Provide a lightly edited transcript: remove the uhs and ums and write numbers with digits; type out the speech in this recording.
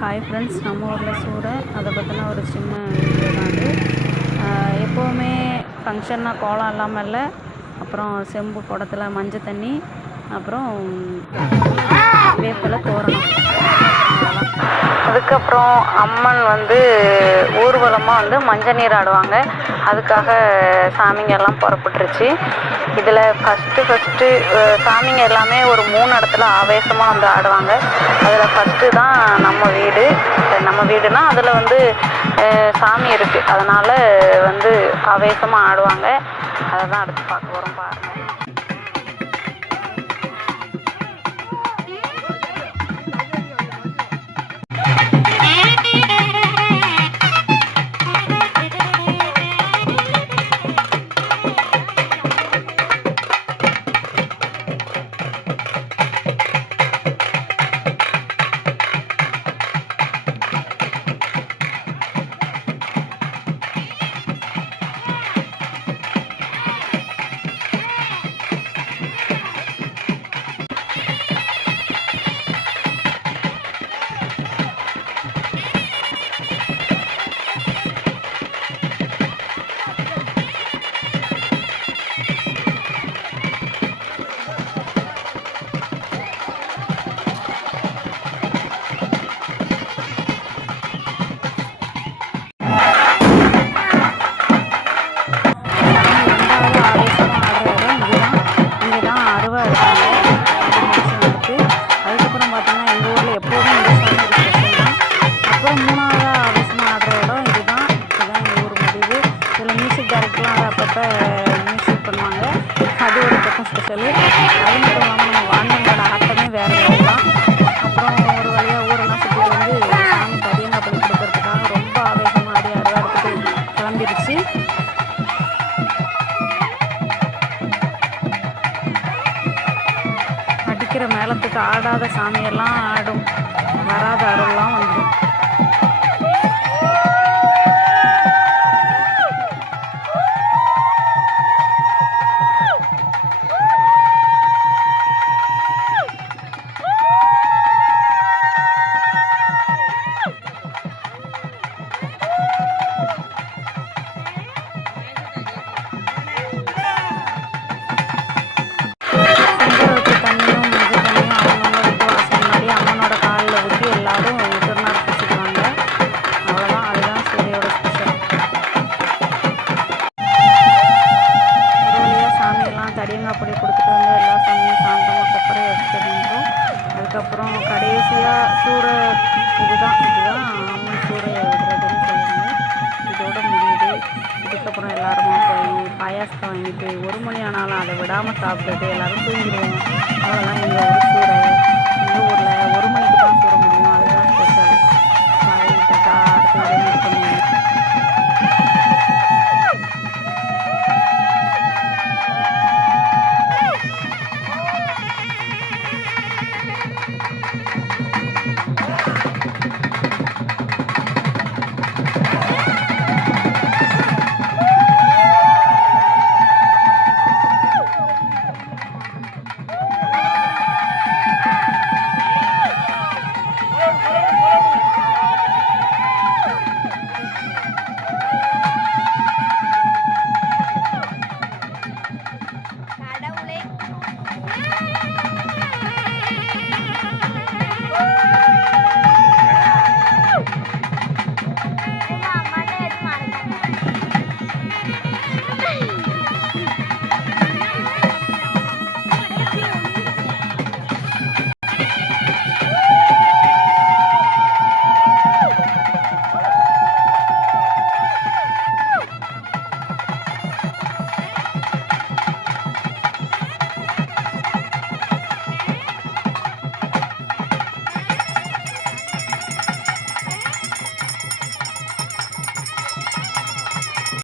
Hi friends, நம்ம ஊரில் சூறை அதை பற்றின ஒரு சின்ன வீடியோ தான் அது. எப்போவுமே ஃபங்க்ஷன்னா கோலம் இல்லாமல் இல்லை. அப்புறம் செம்பு குடத்துல மஞ்சள் தண்ணி, அப்புறம் வேப்பிலை தோரணம். அதுக்கப்புறம் அம்மன் ஊர்வலமாக மஞ்சள் நீர் ஆடுவாங்க. அதுக்காக சாமிங்க எல்லாம் புறப்பட்டுருச்சு. இதில் ஃபஸ்ட்டு சாமிங்க எல்லாமே ஒரு 3 இடத்துல ஆவேசமாக ஆடுவாங்க. அதில் ஃபஸ்ட்டு தான் நம்ம வீடுனா அதில் சாமி இருக்குது. அதனால் ஆவேசமாக ஆடுவாங்க. அதை தான் அடுத்து பார்க்க போகிறோம், பாருங்கள். அதுக்கப்புறம் பார்த்தீங்கன்னா எங்கள் ஊரில் எப்போதும் இந்த சாமி ஸ்பெஷல் தான். அப்புறம் 3ஆவது ஆவேசமாக ஆடுற இடம் இதுதான் எங்கள் ஊர் முடிவு. இதில் மியூசிக் டைரக்டர்லாம் அப்பப்போ மியூசிக் பண்ணுவாங்க. அது ஒரு பக்கம் ஸ்பெஷலு. அது மட்டும் இல்லாமல் நம்ம வாண்டங்களோட ஆட்டமே வேறு தான். அப்புறம் ஒரு வழியாக ஊரெல்லாம் சுற்றி சாமி பதியங்காய் பண்ணி கொடுக்கறதுக்காக ரொம்ப ஆவேசமாக ஆடி எடுத்துகிட்டு கிளம்பிடுச்சு. அடிக்கிற மேளத்துக்கு ஆடாத சாமியெல்லாம் ஆடும், வராத அருள்லாம் வந்துடும். தடியங்காப்படி கொடுத்துட்டு எல்லா சாமியும் சாந்தமாக கொப்பரை வச்சுருந்தோம். அதுக்கப்புறம் கடைசியாக சூறை இதுதான் அம்மன் சூறையை விடுறதுன்னு சொல்லுவாங்க. இதோட முடியுது. இதுக்கப்புறம் எல்லாருமே போய் பாயாசத்தை வாங்கிட்டு 1 மணி ஆனாலும் அதை விடாமல் சாப்பிட்டுட்டு எல்லோரும் தூங்கிடுவோம். அவ்வளோதான் எங்கள் ஊர் சூறை.